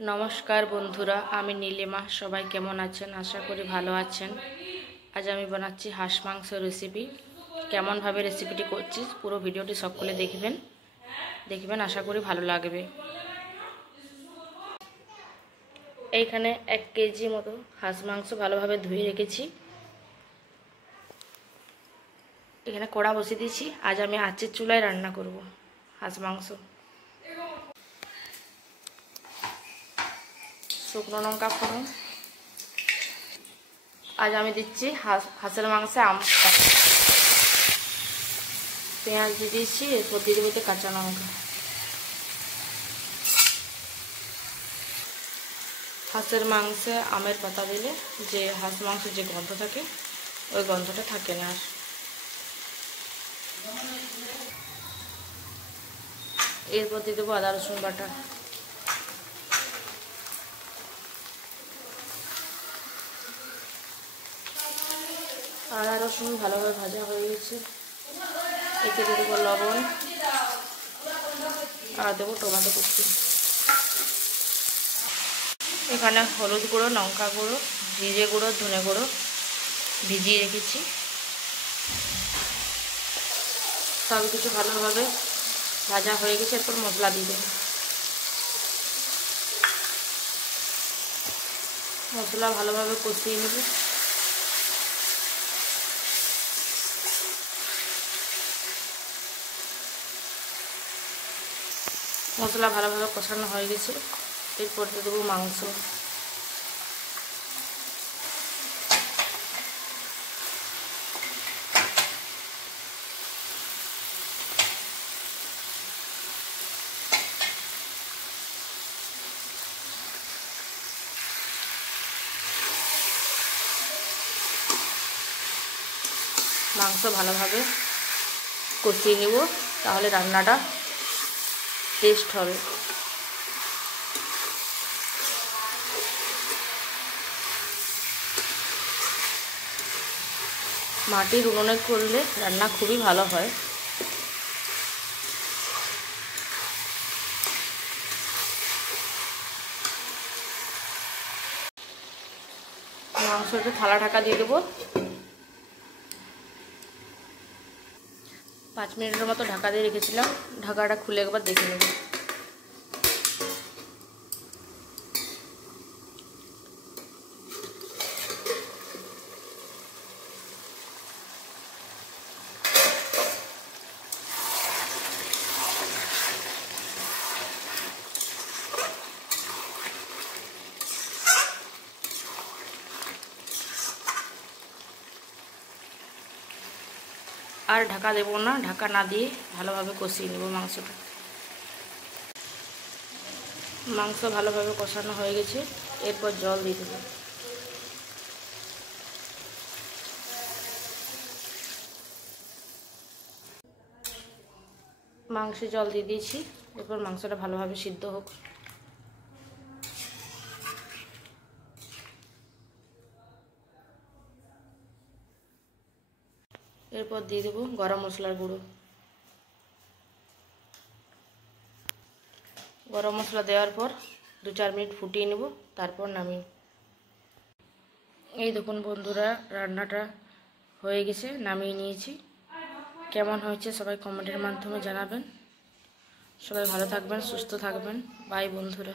नमस्कार बंधुरा आमी नीलिमा सबाई केमन आछेन आशा करी भालो आछेन। आज आमी बानाच्छि हाँस मांस रेसिपि। केमन भावे रेसिपिटी करछि पुरो भिडियोटी सकले देखबेन आशा करी भालो लागबे। এইখানে 1 কেজি মতো হাঁস মাংস ভালোভাবে ধুয়ে রেখেছি। এখানে কড়া বসিয়ে দিয়েছি। আজ আমি আঁচের চুলায় রান্না করব হাঁস মাংস। শুকনো লঙ্কা ফোড়ন। আজ আমি দিচ্ছি হাঁসের মাংসে পেঁয়াজ দিয়ে দিচ্ছি, এরপর দিয়ে দেবো কাঁচা লঙ্কা। হাঁসের মাংসে আমের পাতা দিলে যে হাঁস মাংসের যে গন্ধ থাকে ওই গন্ধটা থাকে না। আর এরপর দিয়ে দেবো আদা রসুন বাটা। আদা রসুন ভালোভাবে ভাজা হয়ে গেছে। এতে দিয়ে দেবো লবণ আর দেবো টমেটো কুচি। এখানে হলুদ গুঁড়ো, লঙ্কা গুঁড়ো, জিরে গুঁড়ো, ধনে গুঁড়ো ভিজিয়ে রেখেছি। সব কিছু ভালোভাবে ভাজা হয়ে গেছে। এরপর মশলা দিয়ে দেবো। মশলা ভালোভাবে কষিয়ে নেব। মশলা ভালোভাবে কষানো হয়ে গেছে। এরপর দিয়ে দেবো মাংস। মাংস ভালোভাবে কষিয়ে নেব, তাহলে রান্নাটা টেস্ট হবে। মাটির উনুনে করলে রান্না খুবই ভালো হয়। মাংসটা থালা ঢাকা দিয়ে দেবো। 5 মিনিটের মতো ঢাকা দিয়ে রেখেছিলাম। ঢাকাটা খুলে একবার দেখে নেব। আর ঢাকা দেব না, ঢাকা না দিয়ে ভালোভাবে কষিয়ে নেব মাংসটা। মাংস ভালোভাবে কষানো হয়ে গেছে। এরপর জল দিয়ে দেব। মাংসে জল দিয়ে দিয়েছি। এরপর মাংসটা ভালোভাবে সিদ্ধ হোক। এরপর দিয়ে দেবো গরম মশলার গুঁড়ো। গরম মশলা দেওয়ার পর 2-4 মিনিট ফুটিয়ে নেব, তারপর নামিয়ে। এই দেখুন বন্ধুরা, রান্নাটা হয়ে গেছে, নামিয়ে নিয়েছি। কেমন হয়েছে সবাই কমেন্টের মাধ্যমে জানাবেন। সবাই ভালো থাকবেন, সুস্থ থাকবেন। বাই বন্ধুরা।